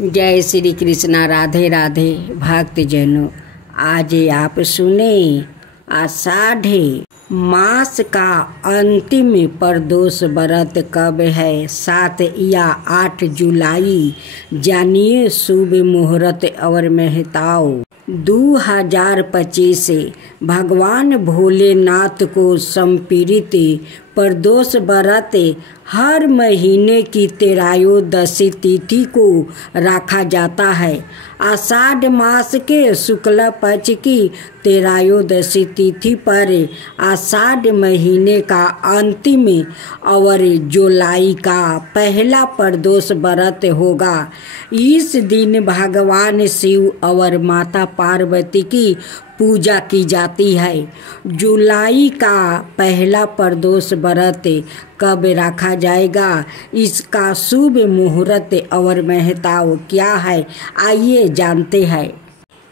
जय श्री कृष्णा। राधे राधे भक्तजनों, आज आप सुने आषाढ़ मास का अंतिम प्रदोष व्रत कब है। 7 या 8 जुलाई। जानिए शुभ मुहूर्त और महताओ। 2025 भगवान भोलेनाथ को समर्पित प्रदोष व्रत हर महीने की त्रयोदशी तिथि को रखा जाता है। आषाढ़ मास के शुक्ल पक्ष की त्रयोदशी तिथि पर आषाढ़ महीने का अंतिम और जुलाई का पहला प्रदोष व्रत होगा। इस दिन भगवान शिव और माता पार्वती की पूजा की जाती है। जुलाई का पहला प्रदोष व्रत कब रखा जाएगा, इसका शुभ मुहूर्त और महत्व क्या है, आइए जानते हैं।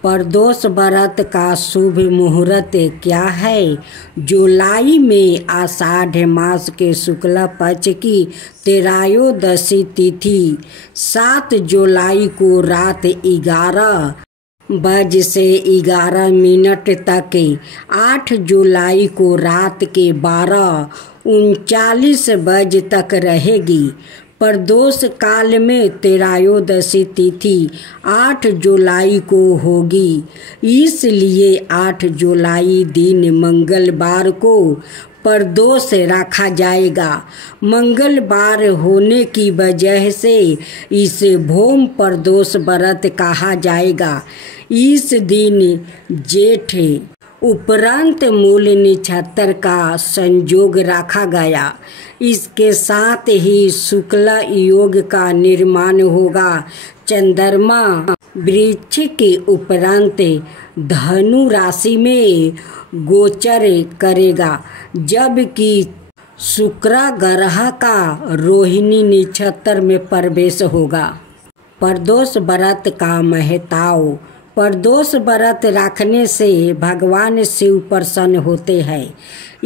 प्रदोष व्रत का शुभ मुहूर्त क्या है। जुलाई में आषाढ़ मास के शुक्ल पक्ष की त्रयोदशी तिथि 7 जुलाई को रात 11 बज से 11 मिनट तक, 8 जुलाई को रात के 12:39 बज तक रहेगी। प्रदोष काल में त्रयोदशी तिथि 8 जुलाई को होगी, इसलिए 8 जुलाई दिन मंगलवार को प्रदोष रखा जाएगा। मंगलवार होने की वजह से इसे भौम प्रदोष व्रत कहा जाएगा। इस दिन जेठ उपरांत मूल नक्षत्र का संयोग रखा गया। इसके साथ ही शुक्ल योग का निर्माण होगा। चंद्रमा वृक्ष के उपरांत धनु राशि में गोचर करेगा, जबकि शुक्र ग्रह का रोहिणी नक्षत्र में प्रवेश होगा। प्रदोष व्रत का महत्व। प्रदोष व्रत रखने से भगवान शिव प्रसन्न होते हैं।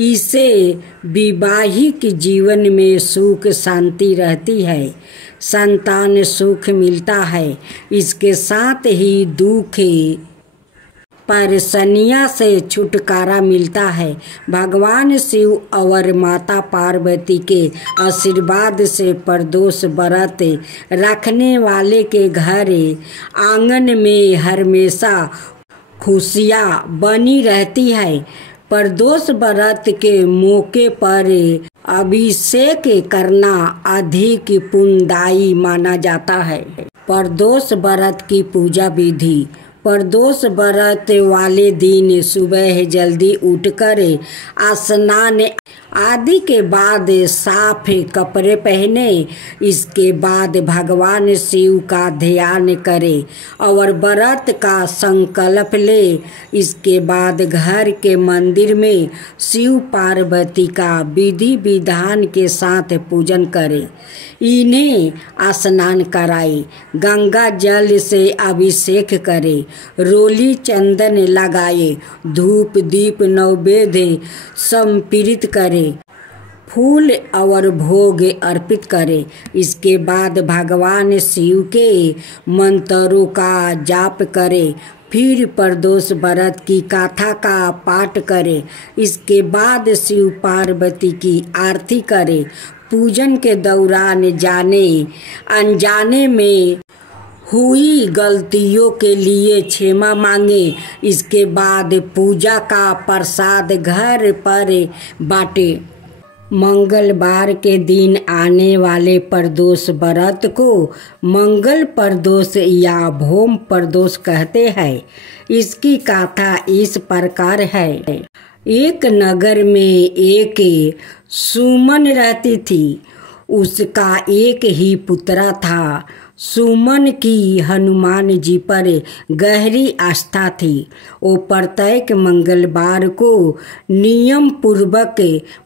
इससे वैवाहिक जीवन में सुख शांति रहती है, संतान सुख मिलता है। इसके साथ ही दुख परेशानियों से छुटकारा मिलता है। भगवान शिव और माता पार्वती के आशीर्वाद से प्रदोष व्रत रखने वाले के घर आंगन में हमेशा खुशियाँ बनी रहती है। प्रदोष व्रत के मौके पर अभिषेक करना अधिक पुण्यदायी माना जाता है। प्रदोष व्रत की पूजा विधि। प्रदोष व्रत वाले दिन सुबह जल्दी उठकर स्नान आदि के बाद साफ कपड़े पहने। इसके बाद भगवान शिव का ध्यान करे और व्रत का संकल्प ले। इसके बाद घर के मंदिर में शिव पार्वती का विधि विधान के साथ पूजन करे। इन्हें स्नान कराए, गंगा जल से अभिषेक करे, रोली चंदन लगाए, धूप दीप नैवेद्य समर्पित करे, फूल और भोग अर्पित करे। इसके बाद भगवान शिव के मंत्रों का जाप करे। फिर प्रदोष व्रत की कथा का पाठ करे। इसके बाद शिव पार्वती की आरती करे। पूजन के दौरान जाने अनजाने में हुई गलतियों के लिए क्षमा मांगे। इसके बाद पूजा का प्रसाद घर पर बांटे। मंगलवार के दिन आने वाले प्रदोष व्रत को मंगल प्रदोष या भौम प्रदोष कहते हैं। इसकी कथा इस प्रकार है। एक नगर में एक सुमन रहती थी। उसका एक ही पुत्र था। सुमन की हनुमान जी पर गहरी आस्था थी। वो प्रत्येक मंगलवार को नियम पूर्वक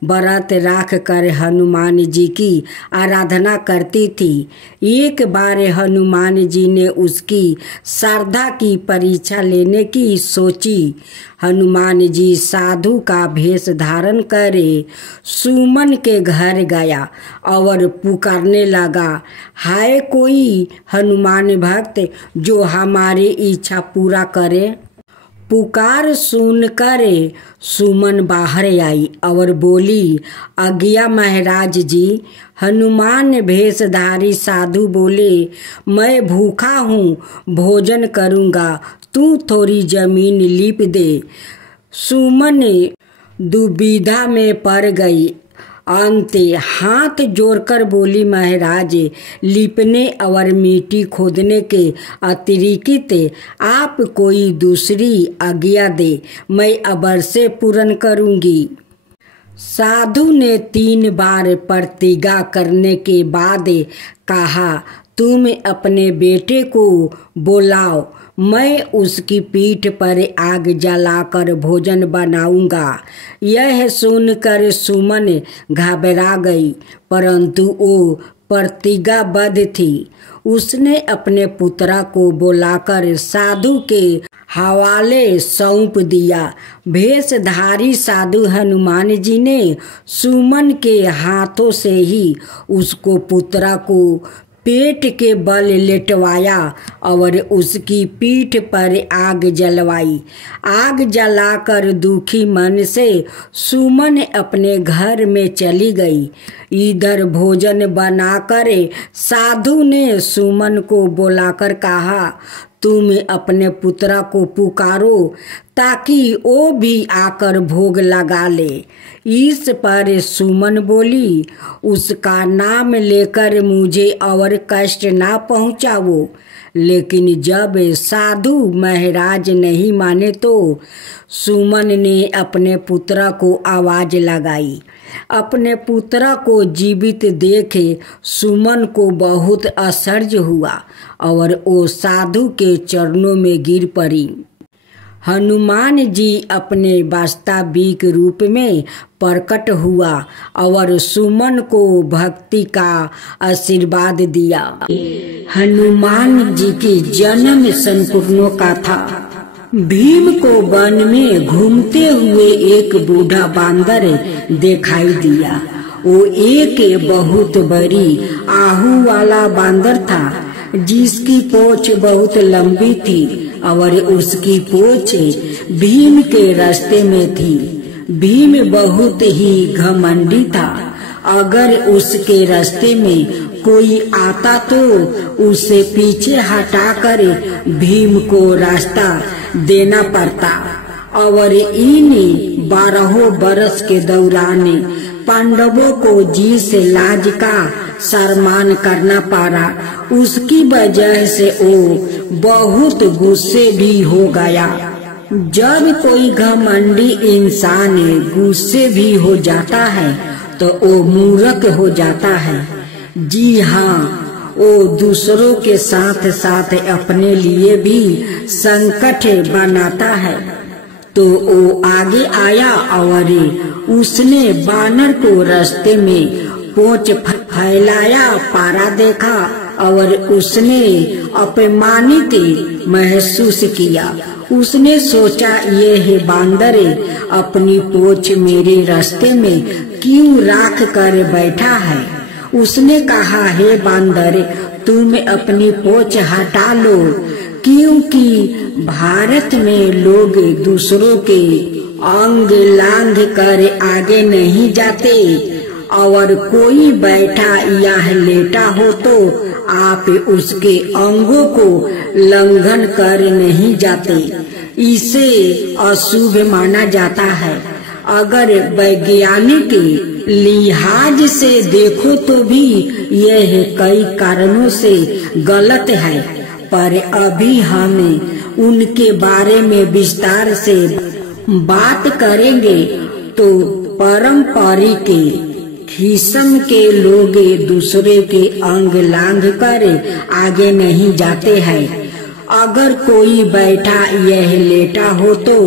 व्रत रख कर हनुमान जी की आराधना करती थी। एक बार हनुमान जी ने उसकी श्रद्धा की परीक्षा लेने की सोची। हनुमान जी साधु का भेष धारण करे सुमन के घर गया और पुकारने लगा, हाय कोई हनुमान भक्त जो हमारी इच्छा पूरा करे। पुकार सुनकर सुमन बाहर आई और बोली, आज्ञा महाराज जी। हनुमान भेषधारी साधु बोले, मैं भूखा हूँ, भोजन करूँगा, तू थोड़ी जमीन लीप दे। सुमन दुविधा में पड़ गई। अंते हाथ जोड़कर बोली, महाराज, लिपने और मिट्टी खोदने के अतिरिक्त आप कोई दूसरी आज्ञा दे, मैं अवश्य पूर्ण करूँगी। साधु ने 3 बार प्रतिज्ञा करने के बाद कहा, तुम अपने बेटे को बुलाओ, मैं उसकी पीठ पर आग जलाकर भोजन बनाऊंगा। यह सुनकर सुमन घबरा गई, परंतु वो प्रतिज्ञाबद्ध थी। उसने अपने पुत्रा को बुलाकर साधु के हवाले सौंप दिया। भेषधारी साधु हनुमान जी ने सुमन के हाथों से ही उसको पुत्रा को पेट के बल लेटवाया और उसकी पीठ पर आग जलवाई। आग जलाकर दुखी मन से सुमन अपने घर में चली गई। इधर भोजन बनाकर साधु ने सुमन को बुलाकर कहा, तुम अपने पुत्रा को पुकारो ताकि वो भी आकर भोग लगा ले। इस पर सुमन बोली, उसका नाम लेकर मुझे और कष्ट ना पहुँचाओ। लेकिन जब साधु महाराज नहीं माने तो सुमन ने अपने पुत्रा को आवाज लगाई। अपने पुत्रा को जीवित देखे सुमन को बहुत आश्चर्य हुआ और वो साधु के चरणों में गिर पड़ी। हनुमान जी अपने वास्तविक रूप में प्रकट हुआ और सुमन को भक्ति का आशीर्वाद दिया। हनुमान जी की जन्म संपूर्णों का था। भीम को वन में घूमते हुए एक बूढ़ा बांदर दिखाई दिया। वो एक बहुत बड़ी आहू वाला बांदर था, जिसकी पूंछ बहुत लंबी थी और उसकी पूंछ भीम के रास्ते में थी। भीम बहुत ही घमंडी था। अगर उसके रास्ते में कोई आता तो उसे पीछे हटाकर भीम को रास्ता देना पड़ता। और इन 12 बरस के दौरान पांडवों को जिस लाज का सम्मान करना पड़ा, उसकी वजह से वो बहुत गुस्से भी हो गया। जब कोई घमंडी इंसान गुस्से भी हो जाता है तो वो मूर्ख हो जाता है। जी हाँ, वो दूसरों के साथ साथ अपने लिए भी संकट बनाता है। तो वो आगे आया और उसने बानर को रास्ते में पूंछ फैलाया पारा देखा और उसने अपमानित महसूस किया। उसने सोचा, ये है बांदर अपनी पूंछ मेरे रास्ते में क्यों राख कर बैठा है। उसने कहा, हे बांदर, तुम अपनी पूंछ हटा लो, क्योंकि भारत में लोग दूसरों के अंग लांघ कर आगे नहीं जाते और कोई बैठा या लेटा हो तो आप उसके अंगों को लंघन कर नहीं जाते। इसे अशुभ माना जाता है। अगर वैज्ञानिक लिहाज से देखो तो भी यह कई कारणों से गलत है, पर अभी हम उनके बारे में विस्तार से बात करेंगे। तो पारंपरिक किस्म के लोग दूसरे के अंग लांघ कर आगे नहीं जाते हैं। अगर कोई बैठा यह लेटा हो तो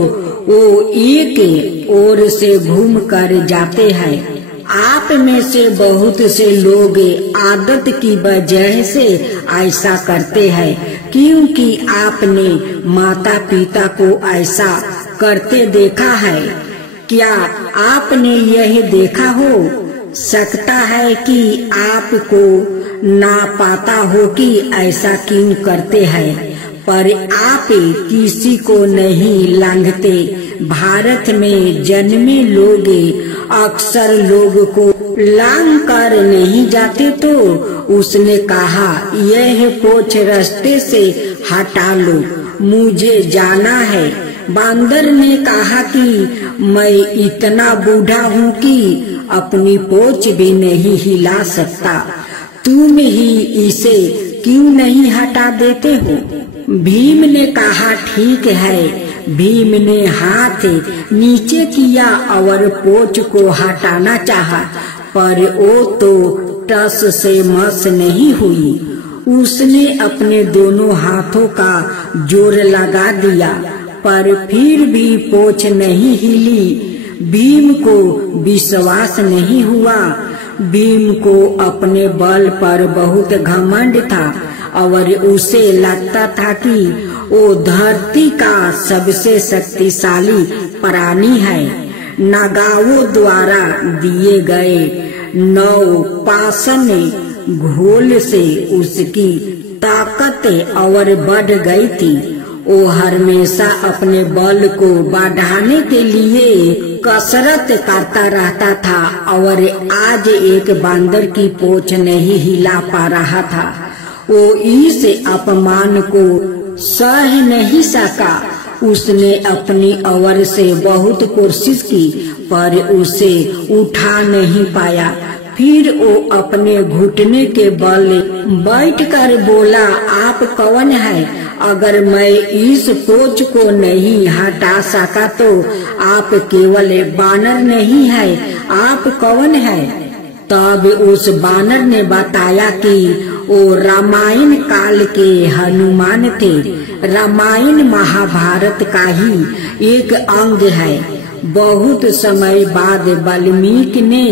वो एक ओर से घूम कर जाते हैं। आप में से बहुत से लोग आदत की वजह से ऐसा करते हैं, क्योंकि आपने माता पिता को ऐसा करते देखा है। क्या आपने यह देखा हो सकता है कि आपको ना पाता हो कि ऐसा क्यों करते हैं, पर आप किसी को नहीं लांघते। भारत में जन्मे लोग अक्सर लोग को लांघ कर नहीं जाते। तो उसने कहा, यह पोछ रास्ते से हटा लो, मुझे जाना है। बांदर ने कहा कि मैं इतना बूढ़ा हूँ कि अपनी पोछ भी नहीं हिला सकता, तुम ही इसे क्यों नहीं हटा देते हो? भीम ने कहा, ठीक है। भीम ने हाथ नीचे किया और पोछ को हटाना चाहा, पर वो तो टस से मस नहीं हुई। उसने अपने दोनों हाथों का जोर लगा दिया, पर फिर भी पोछ नहीं हिली। भीम को विश्वास नहीं हुआ। भीम को अपने बल पर बहुत घमंड था और उसे लगता था कि वो धरती का सबसे शक्तिशाली प्राणी है। नागाओं द्वारा दिए गए 9 पाषाण घोल से उसकी ताकत और बढ़ गई थी। वो हमेशा अपने बल को बढ़ाने के लिए कसरत करता रहता था और आज एक बांदर की पोछ नहीं हिला पा रहा था। वो इस अपमान को सह नहीं सका। उसने अपनी ओर से बहुत कोशिश की, पर उसे उठा नहीं पाया। फिर वो अपने घुटने के बल बैठकर बोला, आप कौन है? अगर मैं इस पोछ को नहीं हटा सका तो आप केवल बानर नहीं है, आप कौन है? तब उस बानर ने बताया कि वो रामायण काल के हनुमान थे। रामायण महाभारत का ही एक अंग है। बहुत समय बाद वाल्मीकि ने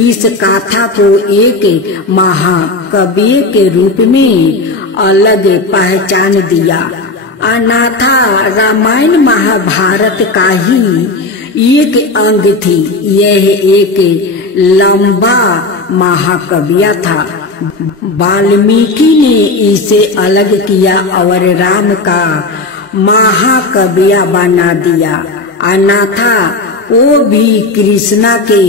इस गाथा को एक महाकाव्य के रूप में अलग पहचान दिया। अन्यथा रामायण महाभारत का ही एक अंग थी। यह एक लंबा महाकाव्य था। वाल्मीकि ने इसे अलग किया और राम का महाकाव्य बना दिया। अन्यथा वो भी कृष्णा के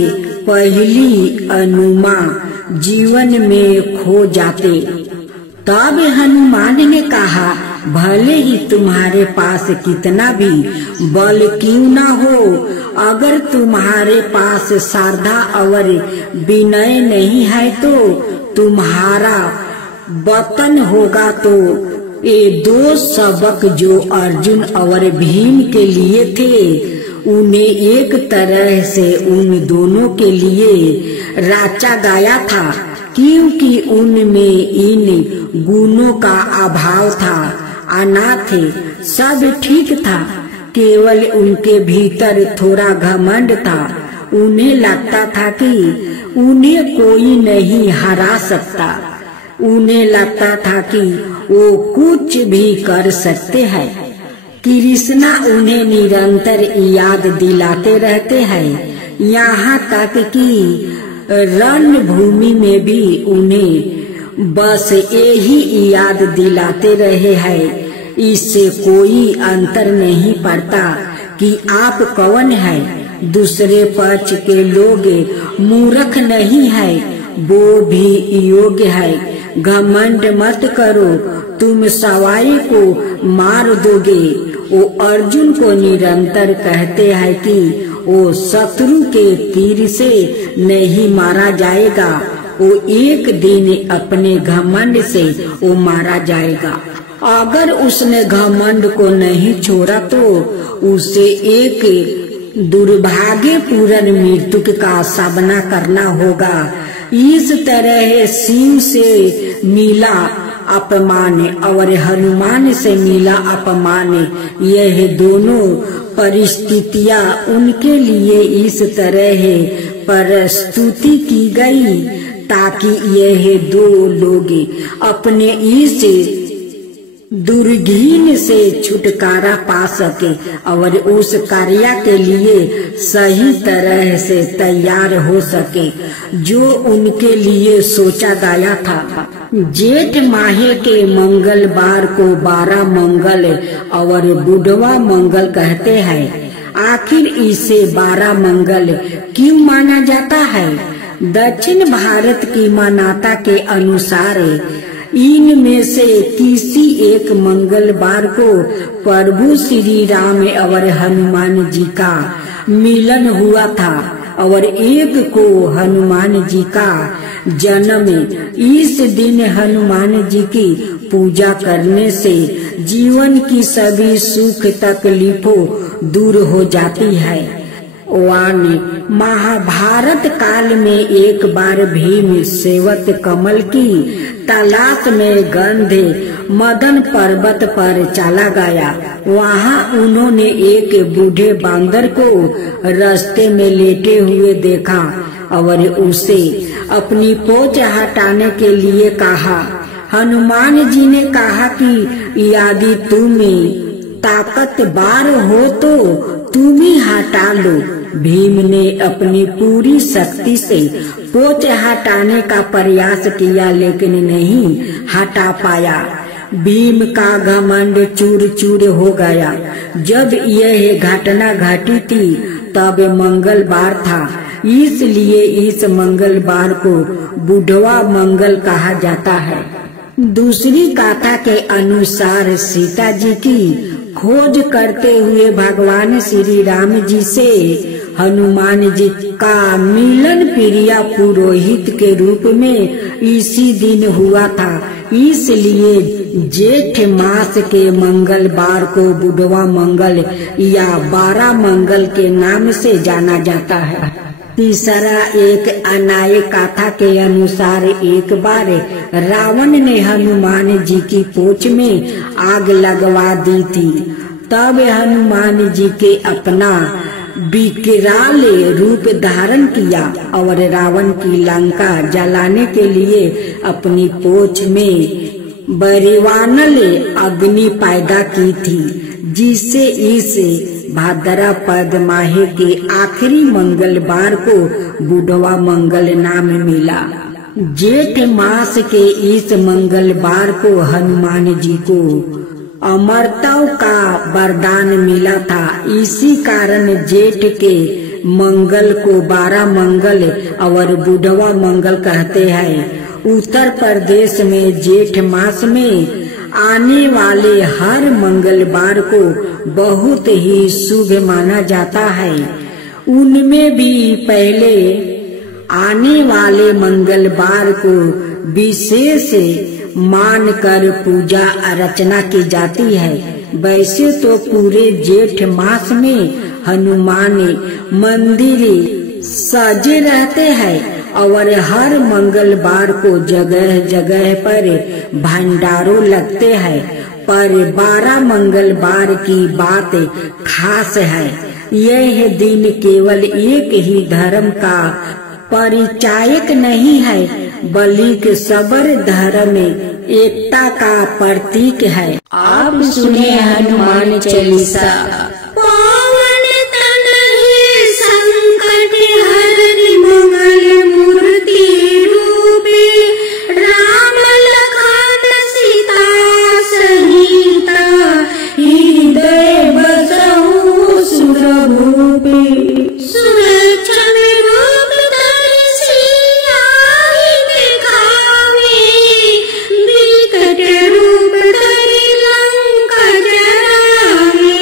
पहली अनुमा जीवन में खो जाते। तब हनुमान ने कहा, भले ही तुम्हारे पास कितना भी बल क्यों न हो, अगर तुम्हारे पास श्रद्धा और विनय नहीं है तो तुम्हारा वतन होगा। तो ये 2 सबक जो अर्जुन और भीम के लिए थे, उन्हें एक तरह से उन दोनों के लिए रचा गया था, क्योंकि उनमें इन गुणों का अभाव था। अनाथ सब ठीक था, केवल उनके भीतर थोड़ा घमंड था। उन्हें लगता था कि उन्हें कोई नहीं हरा सकता। उन्हें लगता था कि वो कुछ भी कर सकते हैं। कृष्णा उन्हें निरंतर याद दिलाते रहते हैं, यहाँ तक कि रणभूमि में भी उन्हें बस यही याद दिलाते रहे हैं। इससे कोई अंतर नहीं पड़ता कि आप कौन हैं। दूसरे पक्ष के लोग मूर्ख नहीं है, वो भी योग्य है। घमंड मत करो, तुम सवारी को मार दोगे। वो अर्जुन को निरंतर कहते हैं कि वो शत्रु के तीर से नहीं मारा जाएगा, वो एक दिन अपने घमंड से वो मारा जाएगा। अगर उसने घमंड को नहीं छोड़ा तो उसे एक दुर्भाग्यपूर्ण मृत्यु का सामना करना होगा। इस तरह शिव से मिला अपमान और हनुमान से मिला अपमान, यह दोनों परिस्थितियां उनके लिए इस तरह प्रस्तुति की गई ताकि यह 2 लोग अपने इस दुर्घीन से छुटकारा पा सके और उस कार्य के लिए सही तरह से तैयार हो सके जो उनके लिए सोचा गया था। जेठ माह के मंगलवार को 12 मंगल और बुधवा मंगल कहते हैं। आखिर इसे 12 मंगल क्यों माना जाता है? दक्षिण भारत की मान्यता के अनुसार इनमें से किसी एक मंगलवार को प्रभु श्री राम और हनुमान जी का मिलन हुआ था और एक को हनुमान जी का जन्म। इस दिन हनुमान जी की पूजा करने से जीवन की सभी सुख तकलीफों दूर हो जाती है। वाणी महाभारत काल में एक बार भीम सेवत कमल की तलाश में गंधे मदन पर्वत पर चला गया। वहाँ उन्होंने एक बूढ़े बांदर को रास्ते में लेटे हुए देखा और उसे अपनी पोंछ हटाने के लिए कहा। हनुमान जी ने कहा कि यदि तुम ताकतवर हो तो तुम ही हटा लो। भीम ने अपनी पूरी शक्ति से पोंछ हटाने का प्रयास किया लेकिन नहीं हटा पाया। भीम का घमंड चूर चूर हो गया। जब यह घटना घटी थी तब मंगलवार था, इसलिए इस मंगलवार को बुधवा मंगल कहा जाता है। दूसरी गाथा के अनुसार सीता जी की खोज करते हुए भगवान श्री राम जी से हनुमान जी का मिलन प्रिया पुरोहित के रूप में इसी दिन हुआ था। इसलिए जेठ मास के मंगलवार को बुधवा मंगल या 12 मंगल के नाम से जाना जाता है। तीसरा एक अन्याय कथा के अनुसार एक बार रावण ने हनुमान जी की पोंछ में आग लगवा दी थी। तब हनुमान जी के अपना विकराल रूप धारण किया और रावण की लंका जलाने के लिए अपनी पोंछ में बरिवानल अग्नि पैदा की थी, जिससे इस भाद्रपद माह के आखिरी मंगलवार को बुधवा मंगल नाम मिला। जेठ मास के इस मंगलवार को हनुमान जी को अमरता का वरदान मिला था। इसी कारण जेठ के मंगल को 12 मंगल और बुधवा मंगल कहते हैं। उत्तर प्रदेश में जेठ मास में आने वाले हर मंगलवार को बहुत ही शुभ माना जाता है। उनमें भी पहले आने वाले मंगलवार को विशेष मानकर पूजा अर्चना की जाती है। वैसे तो पूरे जेठ मास में हनुमान मंदिर सजे रहते हैं और हर मंगलवार को जगह जगह पर भंडारों लगते हैं, पर 12 मंगलवार की बात खास है। यह दिन केवल एक ही धर्म का परिचायक नहीं है बल्कि सबर धर्म एकता का प्रतीक है। आप सुने हनुमान चालीसा। पावन तनहि संकट हरनि मंगल मूर्ति रूपे राम लखन सीता सहिता हृदय बसहु सुरभूपे। सुलक्षण रूप धरि सियाहि दिखावे विकट रूप धरि लंका जरावे।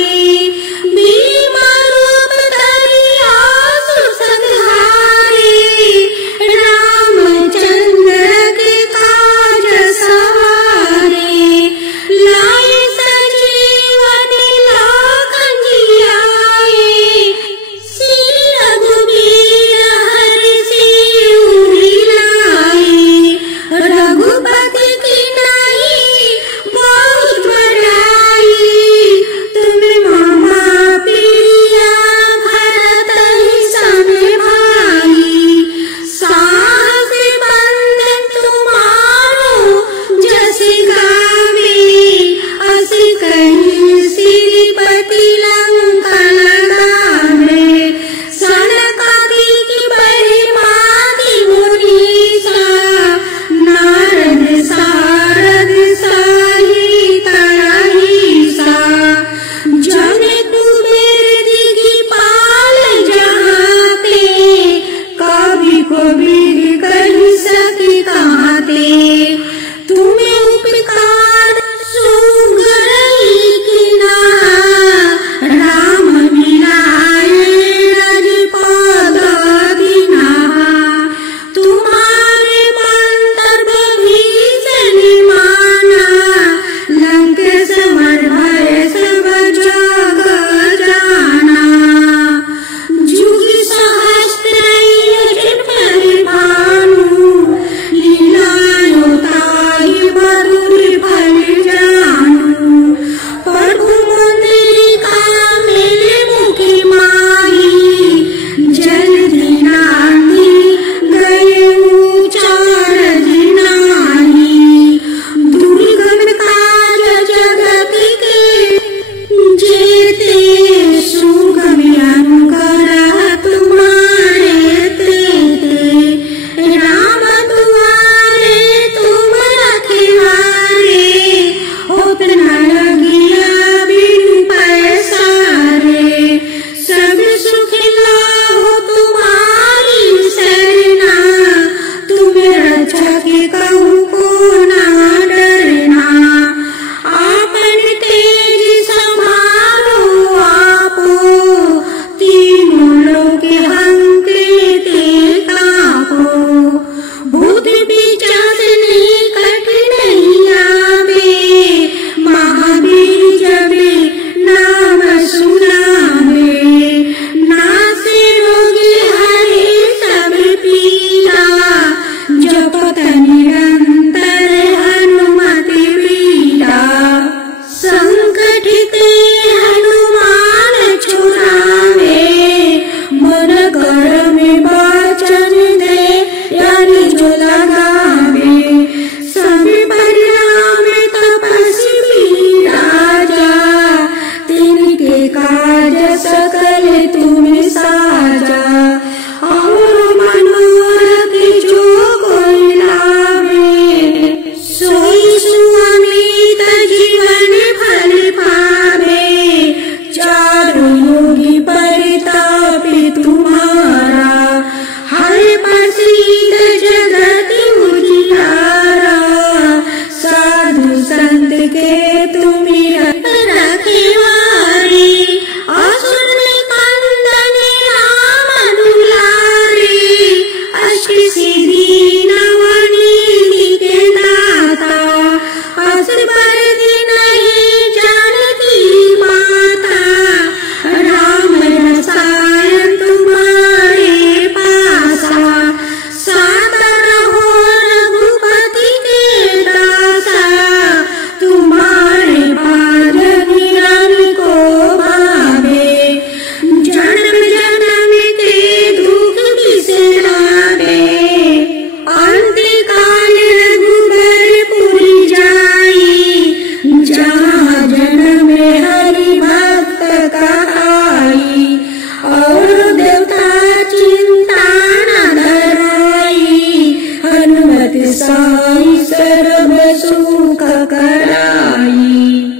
साई सर्व सुख कराई।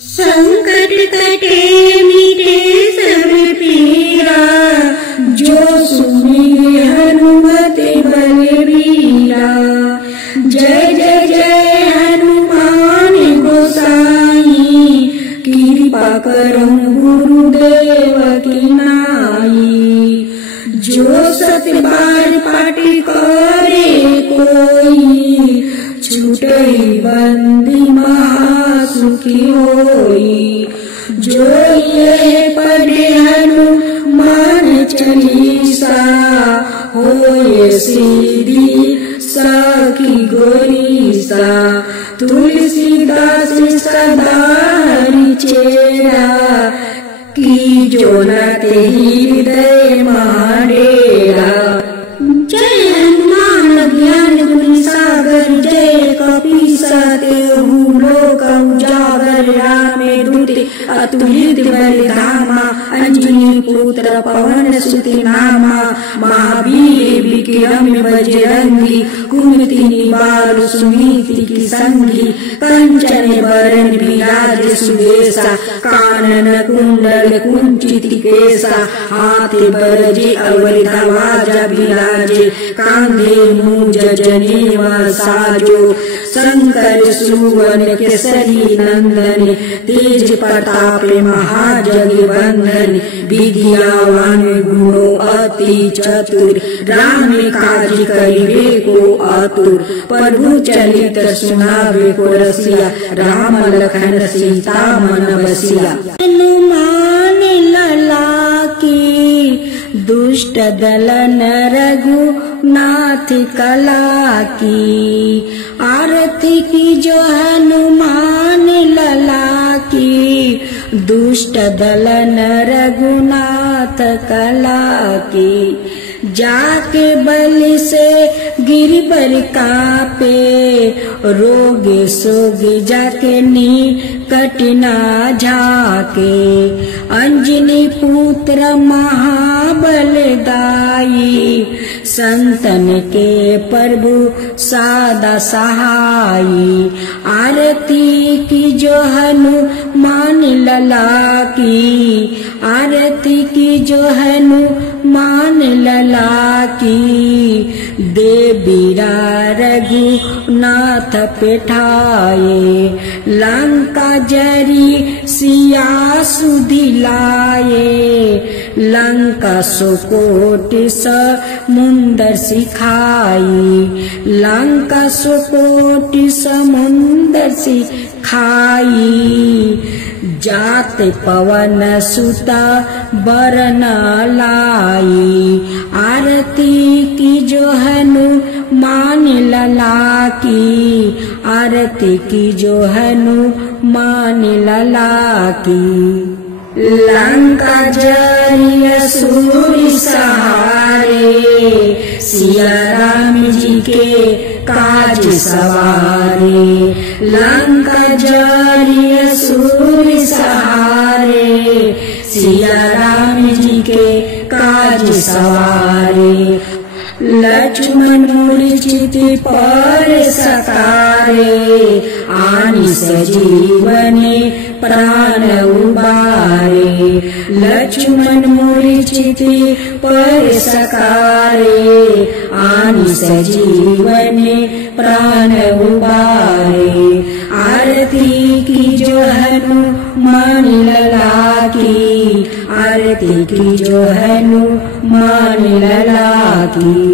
संकट कटे मिटे सब पीरा, जो सुने हनुमत बलबीरा। जय जय जय हनुमान गोसाई, कृपा करहु गुरुदेव की नाई। जो सत बार पाठ करे कोई, छूटहि बंदी महासुखी होई। जो ये पढ़े हनुमान चालीसा, होए सीधी साखी गोरीसा। तुलसीदास सदा हरि चेरा, की जो नाते हृदय माडेरा। जय हनुमान ज्ञान गुण सागर, जय कपीसा तेहु लोक उजागर। राम दूत अतुलित बल धामा, अंजनी पुत्र पवन सुत नामा। महावीर विक्रम बजरंगी, कुमति निवार सुनीति की संगी। कंचन बरन विराज सुबेसा, कानन कुंडल कुंचित केसा। हाथ बरजे अवल ध्वजा विराजे, कांधे मूंज जनेऊ साजो। शंकर सुवन केसरी नंदन, तेज प्रताप महाजगवंदन। विद्यावान गुणो अति चतुर, राम काज करिबे को आतुर। प्रभु चरित सुनावे को रसिया, राम लखन सीता मन बसिया। हनुमान लला की, दुष्ट दल रघुनाथ कला की। आरती की जो हनुमान लला की, दुष्ट दल रघुनाथ कला की। जाके बलि से गिरबर कापे, रोग सोग जाके निकट ना झाके। अंजनी पुत्र महाबल दाई, संतन के प्रभु सादा सहाई। आरती की जो हनुमान लला की, आरती की जो हनुमान लला की। देवीरा रघुनाथ पेठाए, लंका जरी सिया सुधिलाए। लंका सुकोटि समुंदर सिखाई, लंका सुकोटि समुंदर सिखाई। जात पवन सुता बरन लाई, आरती की जो हनुमान लला की। आरती की जो हनुमान लला की। लंका जरी असुर सहारे, सिया राम जी के काज सवारे। लंका जरी असुर सहारे, सिया राम जी के काज सवारे। लक्ष्मण मूर्छित पर सकारे, आनि सजीवने प्राण उबारे। लक्ष्मण मूर्छित पर सकारे, आनि सजीवने प्राण उबारे। आरती की जो हनुमान लला की, आरती की जो हनुमान लला की।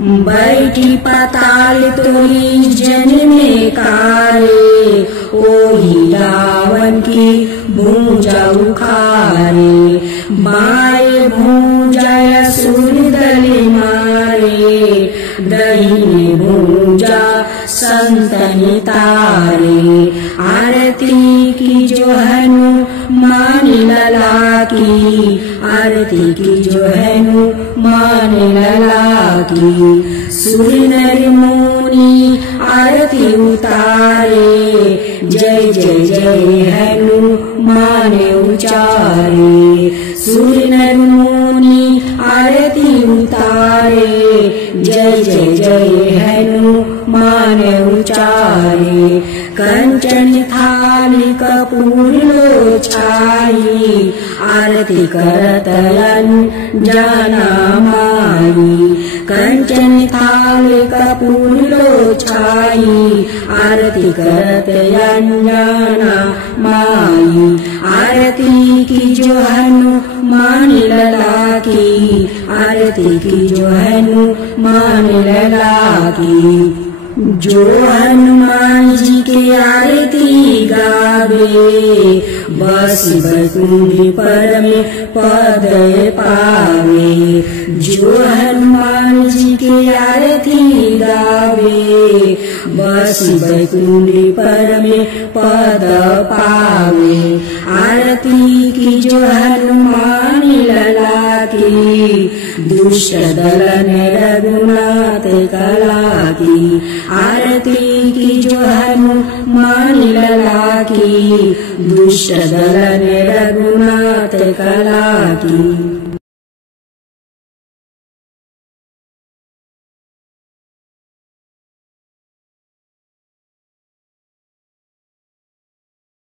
बैठी पाताल तोरी जन्मे कारे, ओही रावण की भूजा उखारे। बाएं भूजा असुर दल मारे, दाहिने भूजा संतन तारे। आरती की जो हनुमान लला की, आरती की जो हनुमान लला की। सुर नर मुनि आरती उतारे, जय जय जय हनुमान उचारे। सुर नर मुनि आरती उतारे, जय जय जय हनुमान मन उचारे कंचन थाली कपूर लो छाई आरती करत अंजना माई कंचन थाली कपूर लो छाई आरती करत अंजना माई आरती की जो हनुमान लला की आरती की जो हनुमान लला की जो हनुमान जी की आरती गावे बस बैकुंठ पर में पद पावे जो हनुमान जी की आरती गावे बस बैकुंठ पर में पद पावे आरती की जो हनुमान लला की दुष्ट दलन रघुनाथ कला की आरती की जो हनुमान लला की दुष्ट दलन रघुनाथ कला की।